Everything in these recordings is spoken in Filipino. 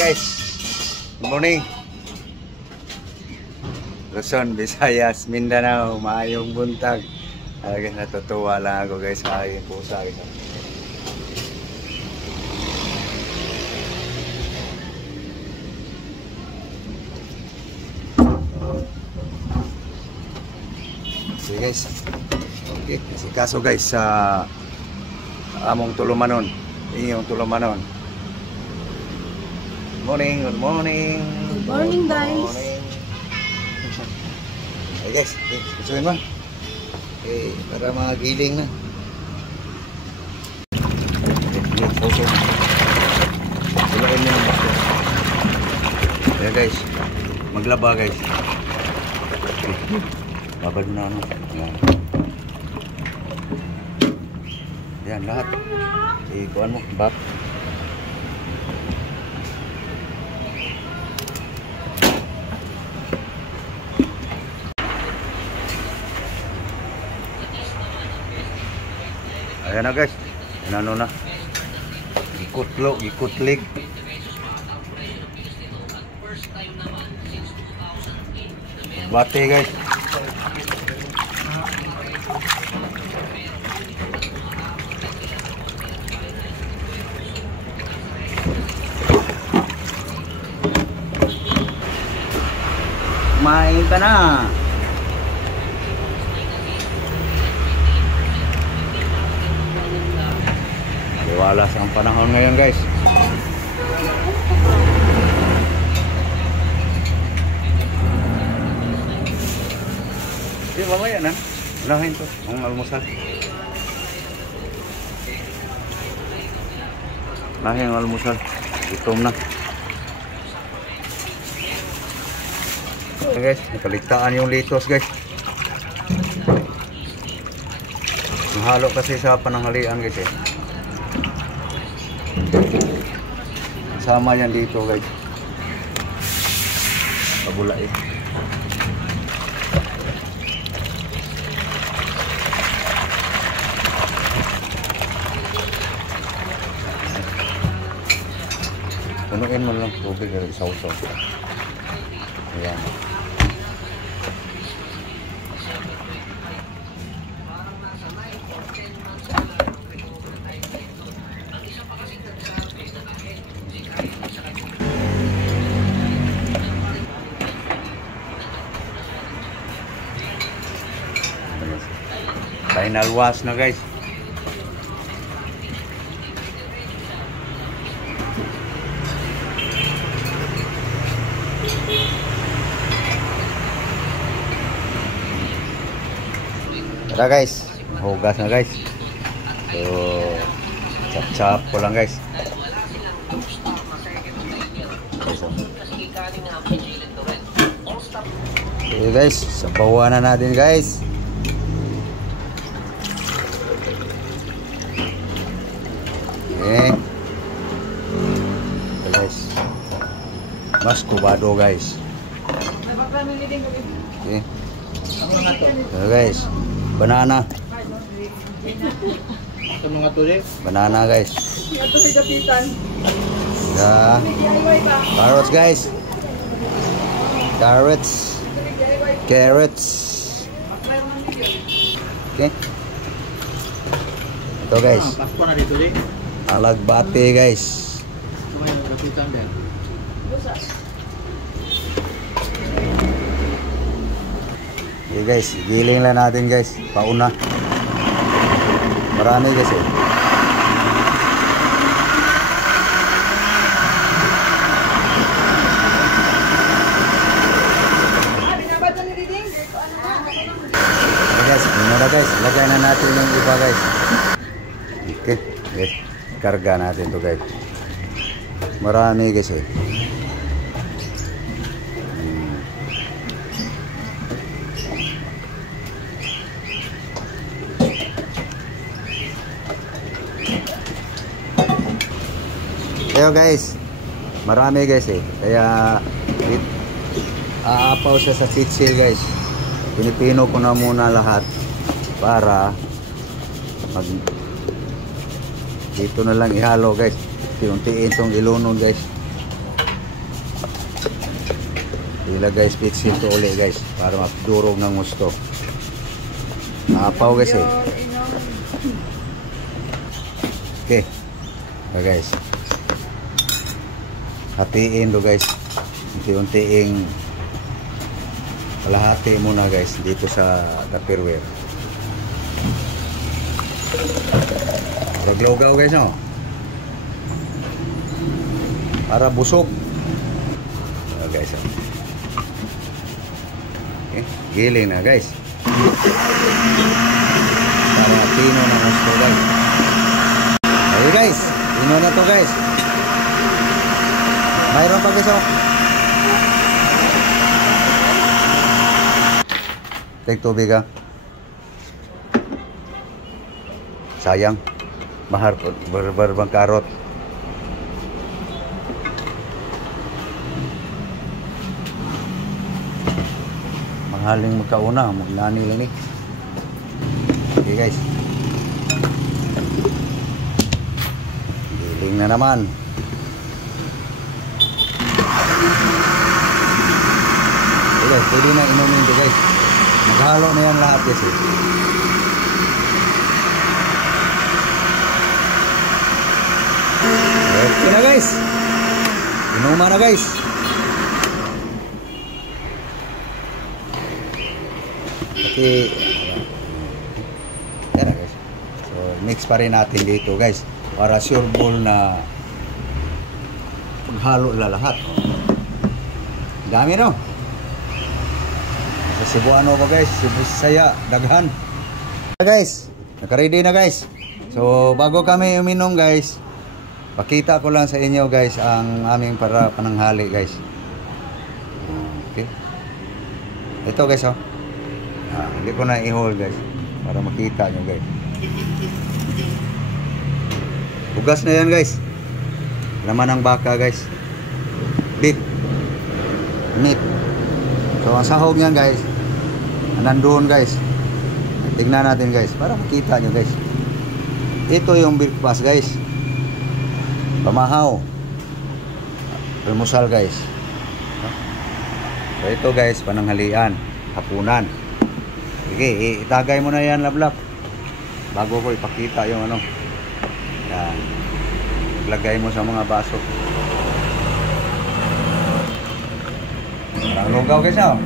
Guys, good morning. Luzon, Visayas, Mindanao, maayong buntag. Guys, natutuwa lang ako guys sa aking pusa. Okay guys, okay, kasi kaso guys sa among tulumanon, inyong tulumanon. Good morning, good morning. Good morning guys. Hey guys, gustuin mo? Okay, para magiling na. Okay. Sulain mo yung bakit. Ayan guys, maglaba guys. Babad na ano. Ayan lahat. Ikuan mo, bak. Ayan na guys, ano na, ikutlig. Bate guys. Main ka na. Walas ang panahon ngayon guys. Di mamaya na. Unahin to ang almusal. Unahin ang almusal. Gutom na. Okay guys, nakaligtaan yung litos guys. Mahalo kasi sa pananghalian guys eh. Sama yan dito guys. Pabulay. Punuin mo lang tubig at isaw-saw. Ayan. Final wash na guys. Tara guys, hugas na guys. So, chop-chop ko lang guys. Okay guys, sabawan na natin guys. Okay. Guys. Mas kubado guys. Okay. So guys, banana. Banana guys. Yeah. Carrots guys. Carrots. Okay. Ito guys. Alagbate guys. Okay guys, giling lang natin guys. Pauna. Marami guys eh. Okay guys, muna guys. Lagay na natin yung iba guys. Okay guys. Karga natin to guys. Marami guys eh. Ayo guys. Marami guys eh. Kaya aapaw siya sa pitsil guys. Pinipino ko na muna lahat para mag dito na lang ihalo guys. Unti-untiin itong ilunod guys. Ilagay spitsil to uli guys para mapdurog ng gusto. Apaw guys eh. Okay. Guys. Hatiin do guys. Unti-unting kalahati muna guys dito sa Tupperware. Raglogaw guys no. Para busog. Guys. Okay, giling na guys. Para pino na gusto guys. Okay guys, pino na to guys. Mayroon pa guys oh. Take tubig ah. Sayang. Mahal bang karot. Mahaling magkauna, maglani lang eh. Okay guys. Giling na naman. Okay guys, pwede na inumin ito guys. Maghalo na yan lahat guys eh. Okay na guys. Inuman na guys. Okay. Yan na guys. So mix pa rin natin dito guys. Para sure ball na paghalo na lahat. Dami no. Sa Cebuano pa guys. Cebu Saya. Daghan. Guys. Naka-ready na guys. So bago kami uminom guys. Pakita ko lang sa inyo guys ang aming para pananghali guys. Okay. Ito guys oh. Hindi ko na i-hold guys para makita nyo guys. Hugas na yan guys. Laman ng baka guys. Beef. Meat. So ang sahog nyan guys nandun guys. Tignan natin guys para makita nyo guys. Ito yung breakfast guys. Pamahaw. Almusal guys. So ito guys pananghalian. Hapunan. Okay, itagay mo na yan lablab bago ko ipakita yung ano. Yan. Iglagay mo sa mga baso. Parang lugaw guys oh.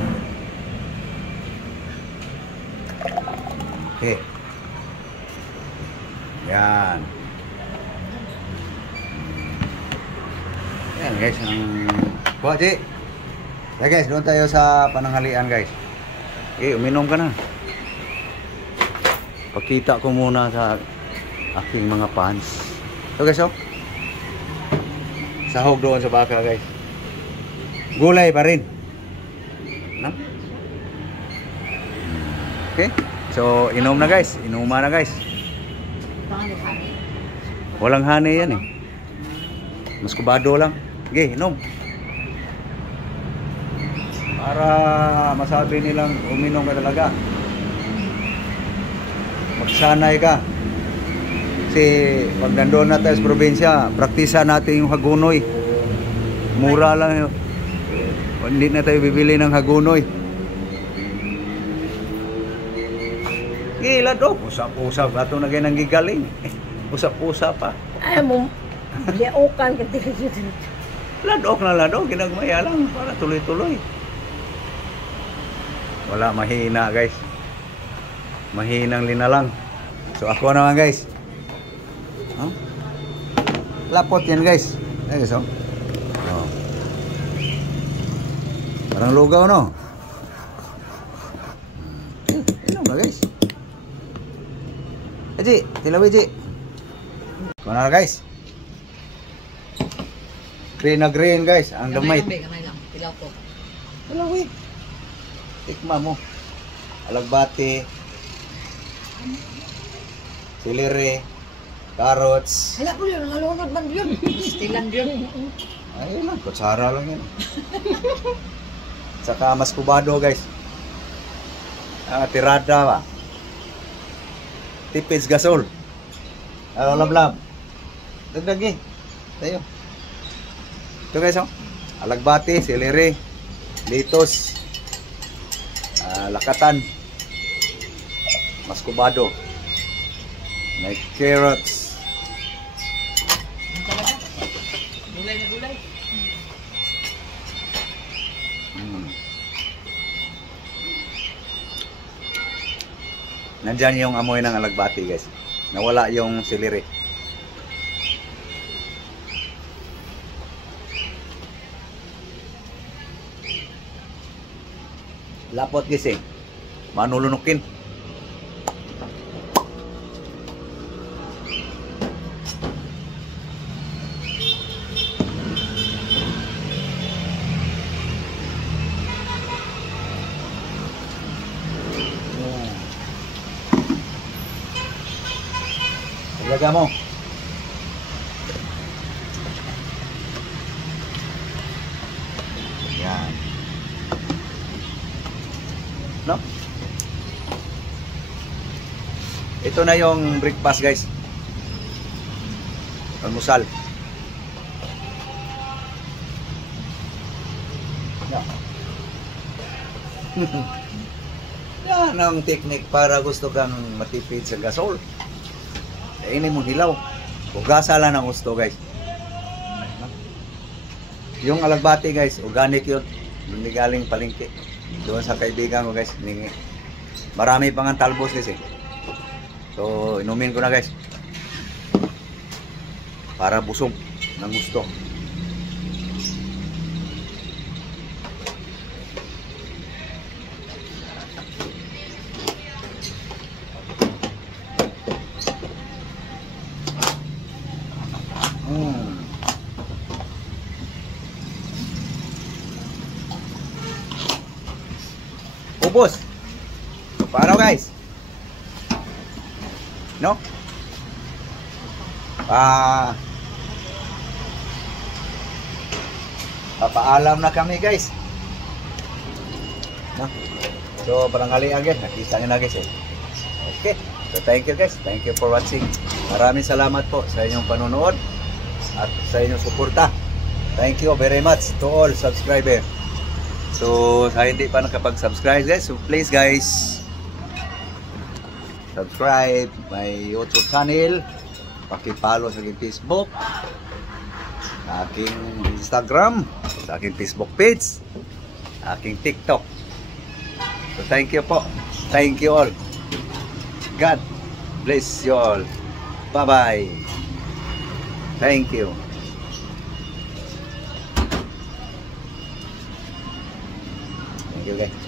Okay. Yan. Yan guys ang buhat si. Yeah, guys, doon tayo sa pananghalian guys. Okay, uminom ka na. Pakita ko muna sa aking mga fans. Ito guys oh. Sahog doon sa baka guys. Gulay pa rin. No? Okay. So inom na guys. Inuman na guys. Walang honey yan eh. Mas kubado lang. Okay, inom. Para masabi nilang uminom ka talaga. Magsanay ka. Kasi pag nandoon na tayo sa probinsya, praktisa natin yung hagunoy. Mura lang yun. Hindi na tayo bibili ng hagunoy. Gila do, usap-usap. Ato na ganang gigaling. Usap-usap pa. Ay mo, liaukan ka dito. Ladok na ladok, ginagmaya lang para tuloy-tuloy. Wala, mahina guys. Mahinang linalang. So ako naman guys. Huh? Lapot yan guys. Ayan guys oh. Oh. Parang lugaw no. Inom na guys. Eji, tilawi Eji. Mana guys? Green na green guys. Ang damay. Gamay lang, tilaw ko. Tilawi. Tikma mo. Alagbati. Celery. Carrots. Hala po yun, nalunod man yun. Stilan yun. Ayun lang, kutsara lang yan. Saka mas kubado guys. Tirada ba? Tipis gasol. Lablab. Dagdag eh. Tayo. Ito guys oh. Alagbati, celery. lettuce, lakatan, maskubado, may carrots, Gulay na gulay. Nandyan yung amoy ng alagbati guys. Nawala yung celery. Lapot guys eh. Manulunukin. Ilaga mo. Yan. No? Ito na yung breakfast guys. Almusal. No. Yan ang technique para gusto kang matipid sa gasol. Kainin mo hilaw. Ugasa lang ang gusto guys. Yung alagbati guys, organic yun. Hindi galing palengke. Doon sa kaibigan ko guys. Marami pang ang talbos guys eh. So inumin ko na guys. Para busog ng gusto. Ubos. Paano guys? No? Papaalam na kami guys. No? So barangkali agad nakita nyo na guys eh. Okay. So thank you guys. Thank you for watching. Maraming salamat po sa inyong panonood at sa inyong suporta. Thank you very much to all subscribers. So sa hindi pa nakapag-subscribe guys, so please guys, subscribe my YouTube channel, paki-follow sa aking Facebook, sa aking Instagram, sa aking Facebook page, sa aking TikTok. So thank you po. Thank you all. God bless you all. Bye-bye. Thank you. Thank you guys.